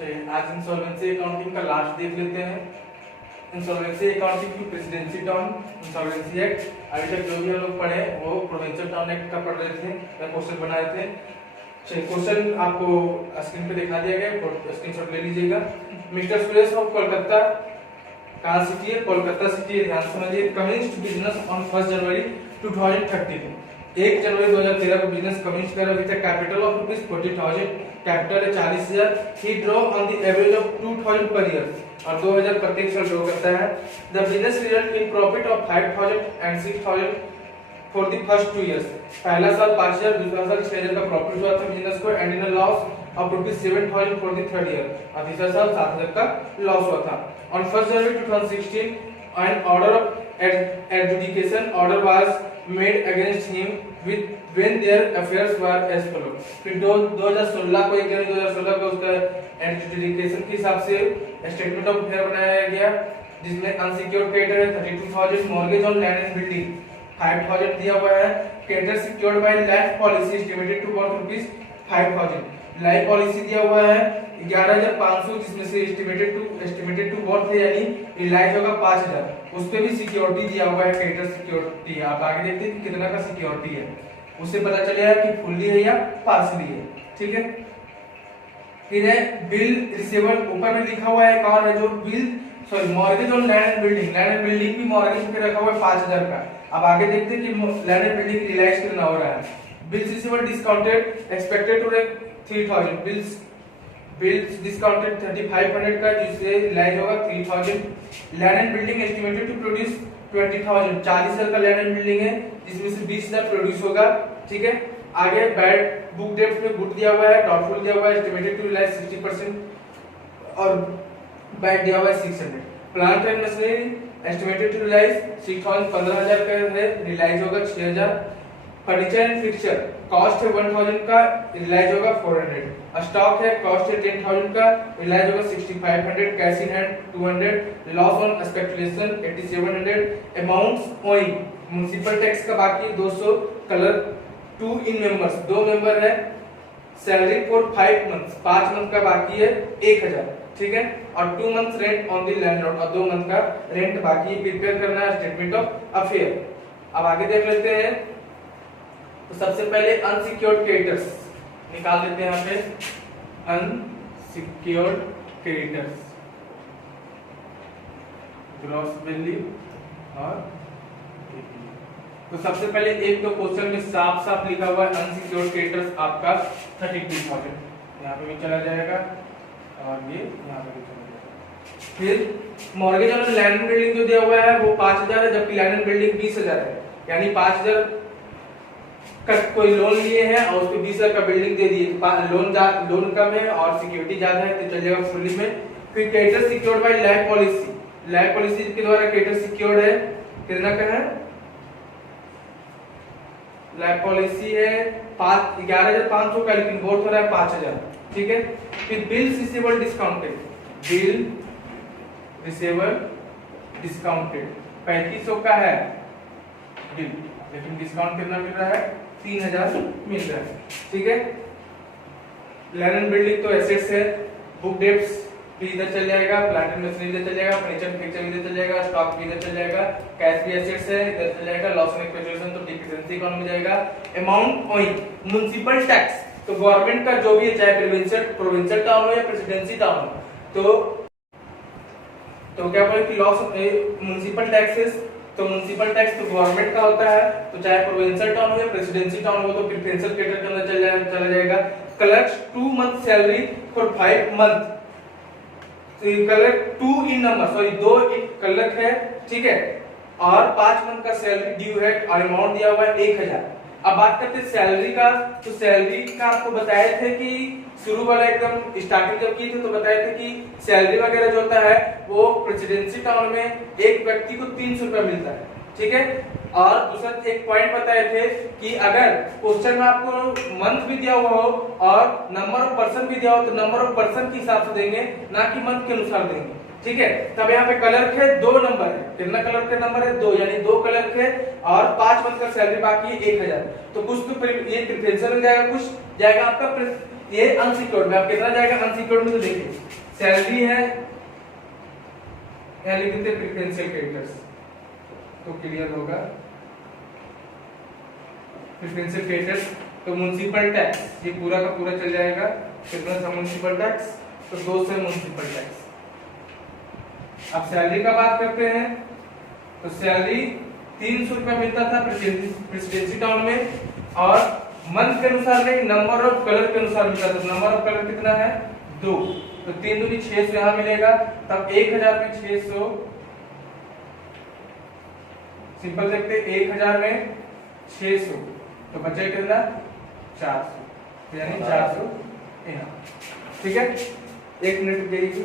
चलिए आज insolvency accounting का लास्ट देख लेते हैं। इंसॉल्वेंसी अकाउंटिंग की प्रेसिडेंसी टाउन इंसॉल्वेंसी एक्ट। अभी तक जो भी हम लोग पढ़े वो प्रोविंशियल टाउन एक्ट का पढ़ रहे थे या क्वेश्चन बना रहे थे। चलिए क्वेश्चन आपको स्क्रीन पे दिखा दिया गया, स्क्रीनशॉट ले लीजिएगा। मिस्टर सुरेश ऑफ कोलकाता, कहाँ सिटी है? कोलकाता सिटी है। ध्यान समझिए। कमिंस्ड बिजनेस ऑन 1 जनवरी 2013। 1 जनवरी 2013 को बिजनेस कमिंस कर विद कैपिटल ऑफ ₹40,000। कैपिटल है 40,000। He draw on the average of 2,000 per year, और 2,000 प्रत्येक साल ड्रॉ करता है। The business result in profit of 5,000 and 6,000 for the first 2 years. पहला साल 5,000, दूसरा साल 6,000 का प्रॉफिट हुआ था बिजनेस को, and in loss of ₹7,000 for the third year, और तीसरा साल 7,000 का लॉस हुआ था। On 1 January 2016, an order of adjudication order was made against him with when their affairs were as follows। फिर 2016 को 1 जनवरी 2016 को उसका एडजुडिकेशन के हिसाब से स्टेटमेंट ऑफ अफेयर बनाया गया, जिसमें अनसिक्योर्ड क्रेडिटर है 32,000, mortgage on land and building 5,000 दिया हुआ है। Creditor secured by life policy estimated to worth ₹5,000। Life policy दिया हुआ है 11,500, जिसमें से एस्टिमेटेड टू वर्थ है यानी रिलाइज होगा 5,000। उस पे भी सिक्योरिटी दिया हुआ है, क्रेडिटर सिक्योरिटी। आप आगे देखते हैं कि कितना का सिक्योरिटी है, उससे पता चलेगा कि फुल्ली है या पार्शली है। ठीक है। फिर है बिल रिसीवेबल, ऊपर में लिखा हुआ है एक और है जो bill mortgage on land and building. Land and building भी मॉर्गेज पे रखा हुआ है 5,000 का। अब आगे देखते हैं कि लैंड एंड बिल्डिंग रिलाइज कितना हो रहा है। Bills receivable discounted expected to 3,000। Bills discounted 3,500 का, जिससे रिलाइज होगा 3,000। Land and building estimated to produce 20,000। 40,000 का लैंड एंड बिल्डिंग है, जिसमें से 20,000 प्रोड्यूस होगा। ठीक है। आगे बैड बुक डेट में गुड दिया हुआ है, डॉटफुल दिया हुआ है, एस्टिमेटेड टू रिलाइज 60%, और बैड दिया हुआ है 600। Plant and machinery estimated to realise 6,000, 15,000 का है, रिलाइज होगा 6,000। फर्नीचर एंड फिक्सचर कॉस्ट है 1,000 का, रिलाइज होगा 400। स्टॉक है कॉस्ट है 10,000 का, रिलाइज होगा 6,500। Cash in hand 200। Loss on speculation 8,700। Amounts owing municipal tax का बाकी 200। कलर 2 इन मेंबर्स, 2 मेंबर है। सैलरी फॉर 5 मंथ्स, 5 मंथ का बाकी है 1,000। ठीक है। और 2 months rent on the landlord, और 2 मंथ का रेंट बाकी प्रिपेयर करना है, स्टेटमेंट ऑफ अफेयर। अब आगे देख लेते हैं। तो सबसे पहले अनसिक्योर्ड क्रेडिटर्स निकाल देते हैं यहाँ पे। अनसिक्योर्ड क्रेडिटर्स ग्रॉस वैल्यू और तो सबसे पहले एक तो क्वेश्चन में साफ साफ लिखा हुआ है अनसिक्योर्ड क्रेडिटर्स आपका 32,000, यहाँ पे भी चला जाएगा और ये यहाँ पे भी चला जाएगा। फिर मॉर्गेज ऑन लैंड बिल्डिंग जो दिया हुआ है वो 5,000 है, जबकि लैंड बिल्डिंग 20,000 है, यानी 5,000 का कोई लोन लिए हैं और उसको 20,000 का बिल्डिंग दे दिए। लोन कम है और सिक्योरिटी ज्यादा है तो चलेगा फुल्ली में। फिर creditor secured by life policy, life policy के द्वारा क्रेडिटर सिक्योर्ड है, कितना का है? लाइफ पॉलिसी है 11,500 का, लेकिन बोर्ड हो रहा है 5,000। ठीक है। फिर bill receivable discounted, bill receivable discounted 3,500 का है बिल, लेकिन डिस्काउंट कितना मिल रहा है? 3,000 मिल रहा है। ठीक है। लैंड एंड बिल्डिंग तो एसेट्स है, बुक डेट्स भी इधर चल जाएगा, प्लांट एंड मशीनरी इधर चल जाएगा, फर्नीचर फिक्सचर इधर चल जाएगा, स्टॉक भी इधर चल जाएगा, कैश भी एसेट्स है इधर चल जाएगा, लॉस ऑन एक्विजिशन तो डिफिशिएंसी अकाउंट में जाएगा। अमाउंट ओइंग म्युनिसिपल टैक्स, तो गवर्नमेंट का जो भी है, चाहे प्रोविंशियल टाउन हो या प्रेसिडेंसी टाउन हो, तो क्या बोले कि लॉस म्युनिसिपल टैक्सेस, तो म्युनिसिपल टैक्स तो गवर्नमेंट का होता है, तो चाहे प्रोविंशियल टाउन हो या प्रेसिडेंसी टाउन हो तो प्रेफरेंशियल क्रेडिटर के अंदर चला जाएगा। Collect 2 month salary for 5 month, तो कलेक्ट 2 इन नंबर, सॉरी 2 इन कलेक्ट है। ठीक है। और 5 मंथ का सैलरी ड्यू है और अमाउंट दिया हुआ है 1,000। अब बात करते हैं सैलरी का, तो सैलरी का आपको बताए थे कि शुरू वाला एकदम स्टार्टिंग जब की थी तो बताए थे कि सैलरी वगैरह जो होता है वो प्रेसिडेंसी टाउन में एक व्यक्ति को 300 रुपया मिलता है। ठीक है। और दूसरा एक पॉइंट बताए थे कि अगर क्वेश्चन में आपको मंथ भी दिया हुआ हो और नंबर ऑफ पर्सन भी दिया हो तो नंबर ऑफ पर्सन के हिसाब से देंगे, ना कि मंथ के अनुसार देंगे। ठीक है। तब यहाँ पे कलर है 2 नंबर है, कितना कलर के नंबर है? 2, यानी 2 कलर है और 5 मंथ का सैलरी बाकी 1,000। तो कुछ तो ये प्रेफरेंशियल में जाएगा, कुछ जाएगा आपका ये अनसिक्योर्ड में, अब कितना जाएगा अनसिक्योर्ड में, तो देखिए सैलरी है, यहाँ लिख देते प्रेफरेंशियल क्रेडिटर्स, तो क्लियर होगा। प्रेफरेंशियल क्रेडिटर्स, तो म्युनिसिपल टैक्स ये पूरा का पूरा चल जाएगा, कितना था म्युनिसिपल टैक्स, तो 200 म्युनिसिपल टैक्स। अब सैलरी का बात करते हैं, तो सैलरी 300 रुपया मिलता था प्रेसिडेंसी टाउन में, और मंथ के अनुसार नहीं, नंबर ऑफ कलर के अनुसार मिलता था। नंबर ऑफ कलर कितना है 2, तो 3 दूनी 600 यहाँ मिलेगा, तब 1000 में 600, सिंपल देखते 1000 में 600, तो बचे कितना 400, यानी 400 यहाँ, ठीक है। 1 मिनट देखिए,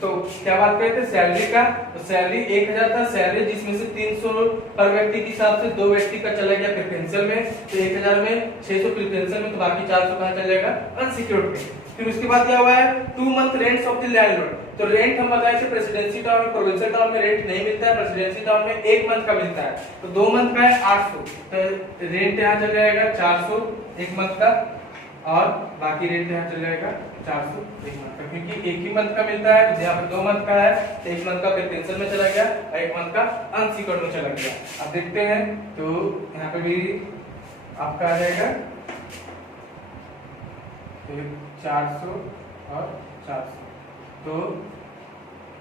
तो क्या बात करते थे सैलरी का, तो सैलरी 1000 था, सैलरी जिसमें से 300 पर व्यक्ति के हिसाब से 2 व्यक्ति का चला गया प्रेफरेंशियल में, तो 1000 में 600 प्रेफरेंशियल में, तो बाकी 400 कहां चल जाएगा अनसिक्योर्ड में। फिर उसके बाद क्या हुआ है 2 month rents of the landlord, तो रेंट हम बताए थे प्रेसिडेंसी टाउन में, प्रोविंशियल टाउन में रेंट नहीं मिलता है, प्रेसिडेंसी टाउन में 1 मंथ का मिलता है, तो 2 मंथ का है 800, तो रेंट यहाँ चल जाएगा 400 1 मंथ का, और बाकी रेंट यहाँ चल जाएगा 400 1 मंथ का, क्योंकि 1 ही मंथ का मिलता है, तो यहाँ पर 2 मंथ का है, 1 मंथ का प्रेफरेंशियल में चला गया और 1 मंथ का अनसिक्योर्ड में चला गया। अब देखते हैं, तो यहाँ पे भी आपका आ जाएगा 400 और 400, तो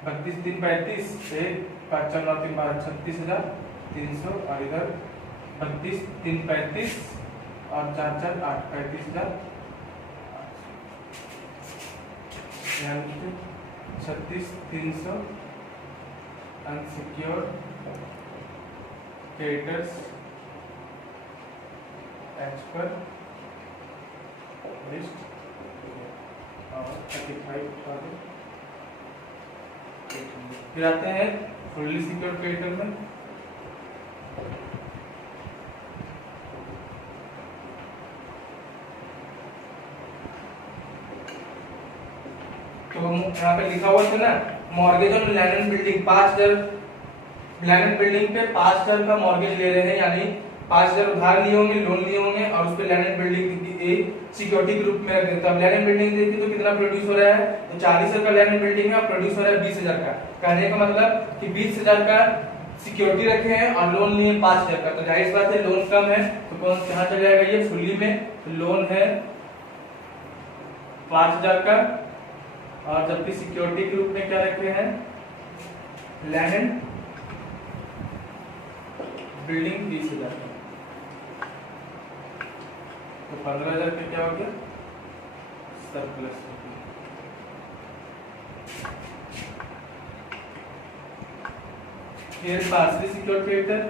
32 3 35 से 5 4 9 3 12 36,300, और इधर 32 3 35 और 4 4 8 35,000, 36,300 unsecured creditors as per list, और 35,000। फिर आते हैं फुल्ली सिक्योर्ड क्रेडिटर में, तो यहाँ पे लिखा हुआ था ना mortgage on land and building, 5000 land and building पे 5000 का मॉर्गेज ले रहे हैं, यानी 5000 उधार लिए होंगे, लोन लिए होंगे, और उस पे लैंड एंड बिल्डिंग सिक्योरिटी के रूप में रख देते हैं। अब लैंड एंड बिल्डिंग देखिए तो कितना प्रोड्यूस हो रहा है, तो 40,000 का लैंड एंड बिल्डिंग है, और प्रोड्यूस हो रहा है 20,000 का, कहने का मतलब कि 20,000 का सिक्योरिटी रखे हैं और लोन लिए 5000 का, तो जाहिर सी बात है लोन कम है, तो कौन कहां चला जाएगा ये फुल्ली में, तो लोन है 5000 का, और जबकि सिक्योरिटी के रूप में क्या रखे हैं लैंड एंड बिल्डिंग 20,000, तो 15,000 पे क्या हो गया सरप्लस। फिर partly secured creditor,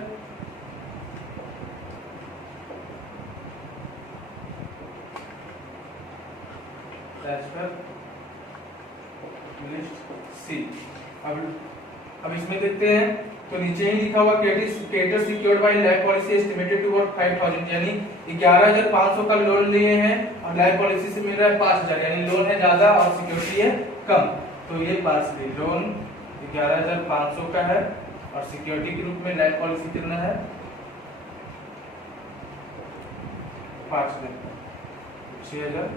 list C. अब इसमें देखते हैं, तो नीचे ही लिखा हुआ creditor secured by life policy estimated to worth 5,000, यानी 11,500 का लोन लिए हैं और लाइफ पॉलिसी से मिल रहा है 5,000, यानी लोन है ज्यादा और सिक्योरिटी है कम, तो ये पार्शली लोन 11,500 का है, और सिक्योरिटी के रूप में लाइफ पॉलिसी कितना है 5,000, 6,000।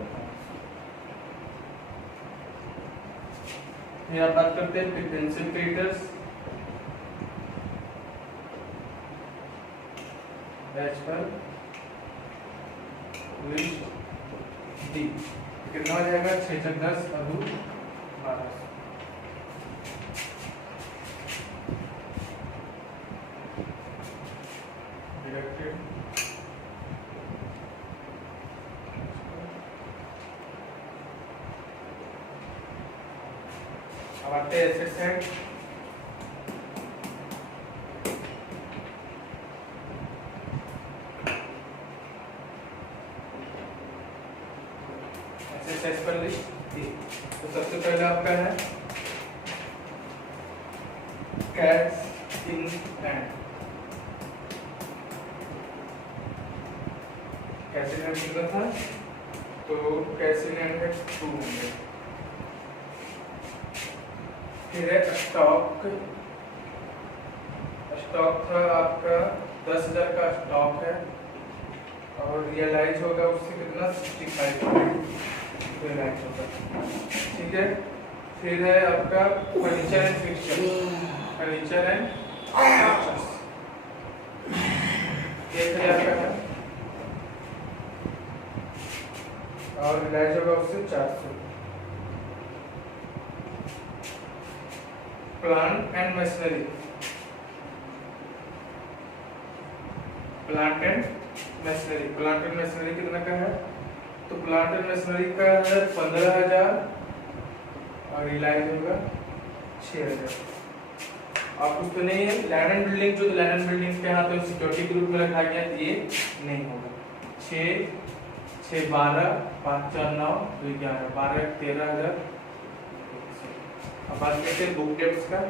फिर आप बात करते हैं preferential creditors as per list D, कितना हो जाएगा 6 10 और 2 12। डिडक्टेड अब आते हैं एसेट साइड, एसेट पर लिस्ट डी, तो सबसे पहले आपका है cash in hand, cash in hand कितना था, तो कैश इन हैंड है 200। फिर है स्टॉक, स्टॉक था आपका 10,000 का स्टॉक है, और रियलाइज होगा उससे कितना 65 रियलाइज होगा। ठीक है, फिर है आपका furniture and fixture, furniture and fixtures 1000 का है और रियलाइज होगा उससे 400। Plant and machinery, plant and machinery, plant and machinery कितना का है? तो प्लांट एंड मशीनरी का है 15,000 और रिलायंस होगा 6,000। और कुछ तो नहीं है। लैंड एंड बिल्डिंग, जो लैंड एंड बिल्डिंग के यहाँ तो सिक्योरिटी के रूप में रखा गया, ये नहीं होगा। 6 6 12 5 4 9 2 11 12 13,000। अब बात करते हैं बुक डेट्स का।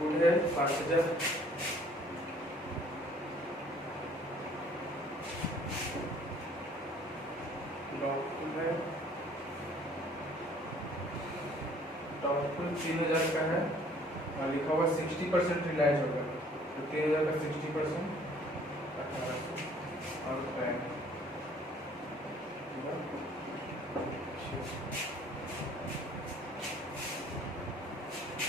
गुड है 5,000। डॉटफुल है, डॉटफुल 3,000 का है और लिखा हुआ 60% रिलाइज होगा, तो 3,000 का 60% 1800 और बैंक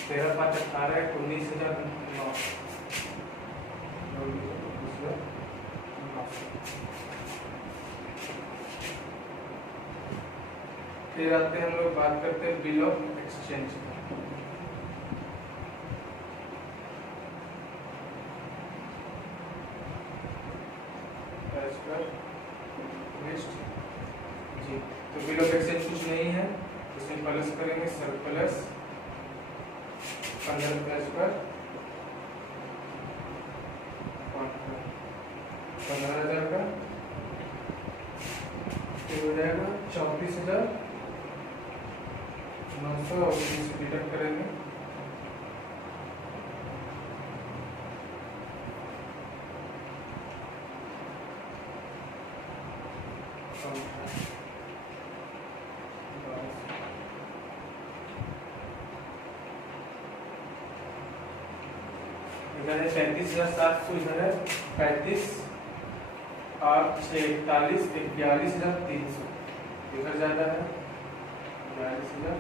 13 5 18 19,009। फिर आते हैं हम लोग बात करते हैं बिल ऑफ एक्सचेंज। जी, तो बिल ऑफ एक्सचेंज कुछ नहीं है, इसमें प्लस करेंगे सरप्लस 15 प्लस पर 15,000 का, फिर हो जाएगा 34,900 और डिडक्ट करेंगे इधर है 35,700, इधर है 35 8 6 41 41,300, इधर ज्यादा है 42,000।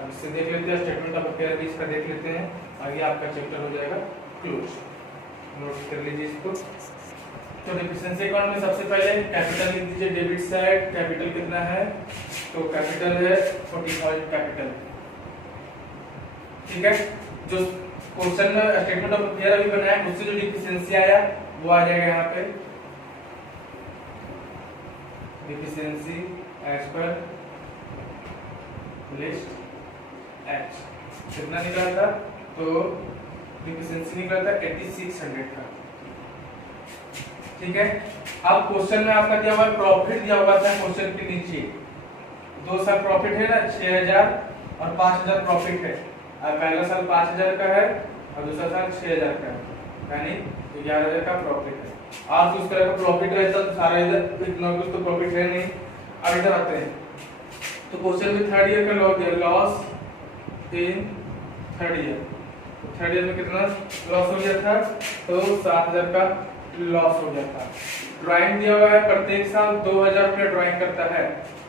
अब इससे देख लेते हैं स्टेटमेंट ऑफ अफेयर भी इसका देख लेते हैं, आगे आपका चैप्टर हो जाएगा क्लोज। नोट कर लीजिए इसको। तो डिफिशिएंसी अकाउंट में सबसे पहले कैपिटल लिख दीजिए, डेबिट साइड कैपिटल कितना है? तो कैपिटल है 40,000 कैपिटल। ठीक है, जो क्वेश्चन में स्टेटमेंट ऑफ अफेयर अभी बनाया उससे जो डिफिशिएंसी आया वो आ जाएगा यहाँ पे, deficiency as per list H कितना निकला था? तो डिफिशिएंसी निकला था 8600 का। ठीक है, अब क्वेश्चन में आपका दिया हुआ प्रॉफिट दिया हुआ था क्वेश्चन के नीचे, 2 साल प्रॉफिट है ना 6,000 और 5,000 प्रॉफिट है। अब पहला साल 5,000 का है और दूसरा साल 6,000 का है, यानी 11,000 का प्रॉफिट है। आप उस तरह का प्रॉफिट रहता तो सारा इधर इतना कुछ तो प्रॉफिट है नहीं। अब इधर आते हैं तो क्वेश्चन में थर्ड ईयर का लॉस दिया, loss in third year. Third year में कितना लॉस हो गया था? तो 7,000 का लॉस हो गया था। ड्राइंग दिया हुआ है प्रत्येक साल 2,000 रुपये ड्राइंग करता है,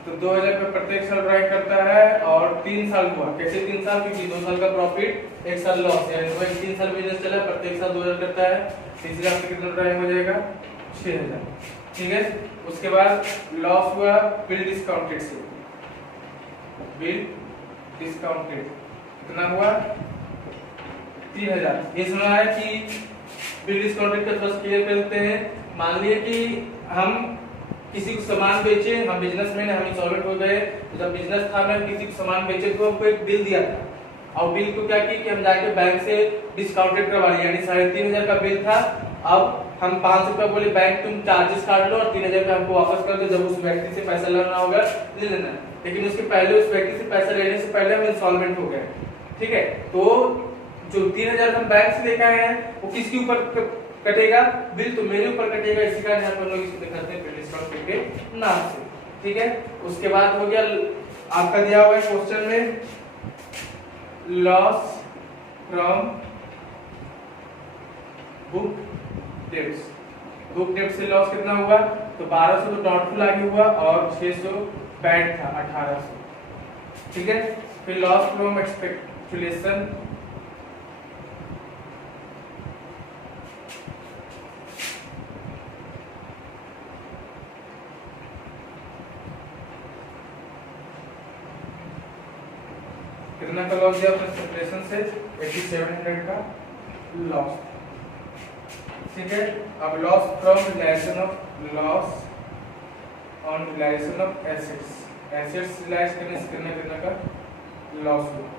तो 2,000 रुपये प्रत्येक साल ड्राइंग करता है और 3 साल हुआ। कैसे 3 साल? क्योंकि 2 साल का प्रॉफिट 1 साल लॉस, यानी 3 साल बिजनेस चला, प्रत्येक साल 2,000 करता है, तीसरे साल कितना ड्राइंग हो जाएगा? 6,000। ठीक है, उसके बाद लॉस हुआ बिल डिस्काउंटेड से, बिल डिस्काउंटेड कितना हुआ? 3,000। ये सुना है कि बिल डिस्काउंटेड का थोड़ा क्लियर करते हैं। मान लिए कि हम किसी को सामान बेचे, हम बिजनेसमैन हैं, हम इंसॉल्वेंट हो गए, जब बिजनेस था मैं किसी को सामान बेचे तो हमको एक बिल दिया था, और बिल को क्या की कि हम जाके बैंक से डिस्काउंटेड करवा लिए, यानी 3,500 का बिल था, अब हम 500 रुपया बोले बैंक तुम चार्जेस काट लो और 3,000 रुपया हमको वापस कर दो, जब उस व्यक्ति से पैसा लेना होगा ले लेना। लेकिन उसके पहले उस व्यक्ति से पैसा लेने से पहले हम इंस्टॉलमेंट हो गए, ठीक है। तो जो 3,000 हम बैंक से लेके आए हैं वो किसके ऊपर कटेगा, बिल तो मेरे ऊपर कटेगा, इसी कारण हम लोग इसको दिखाते हैं डिस्काउंट करके नाम से, ठीक है। उसके बाद हो गया आपका दिया हुआ है क्वेश्चन में loss from book debts. Book debt से लॉस कितना हुआ, तो 1200 तो डॉटफुल आगे हुआ और 600 बैड था 1800, ठीक है। फिर लॉस फ्रॉम एक्सपेक्टेशन, कितना का लॉस दिया एक्सपेक्टेशन से 8700 का लॉस, ठीक है। अब loss from realisation of loss on realisation of assets, assets realise करने से कितना का लॉस हुआ।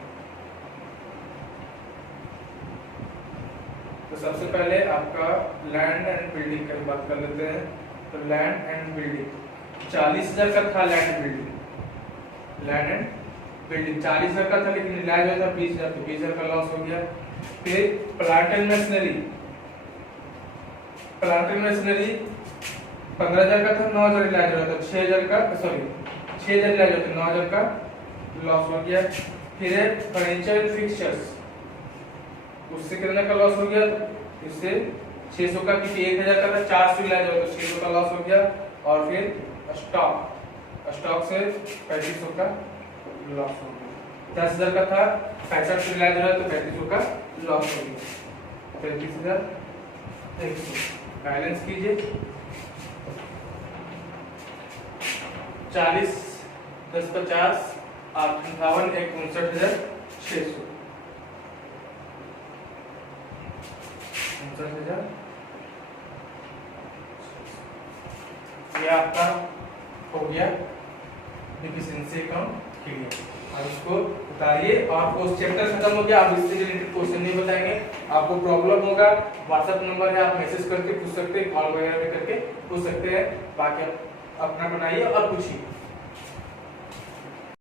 तो सबसे पहले आपका लैंड एंड बिल्डिंग की बात कर लेते हैं। तो लैंड एंड बिल्डिंग 40,000 का था, लैंड एंड बिल्डिंग 40,000 का था, लेकिन रिलाइज हुआ था 20,000, तो 20,000 का लॉस हो गया। फिर प्लांट एंड मशीनरी 15,000 का था, 9,000 रिलाइज हुआ था, 6,000 का, सॉरी 6,000 रिलाइज हुआ था, 9,000 का लॉस हो गया। फिर फर्नीचर एंड फिक्सचर्स, उससे कितना का लॉस हो गया, इससे 600 का, क्योंकि 1,000 का था, 400 रिलाइज हुआ तो 600 का लॉस हो गया। और फिर स्टॉक से 3500 का लॉस हो गया। 10,000 का था, 65 रिलाइज हुआ तो 3500 का लॉस हो गया। 35,100 बैलेंस कीजिए। 40 10 50 8 58 1 59,600 59,000 ये आपका हो गया डिफिशिएंसी अकाउंट क्लियर। अब इसको उतारिए और चैप्टर खत्म हो गया। अब इससे रिलेटेड क्वेश्चन नहीं बताएंगे। आपको प्रॉब्लम होगा व्हाट्सएप नंबर है, आप मैसेज करके पूछ सकते हैं, कॉल वगैरह भी करके पूछ सकते हैं। बाकी आप अपना बनाइए और पूछिए।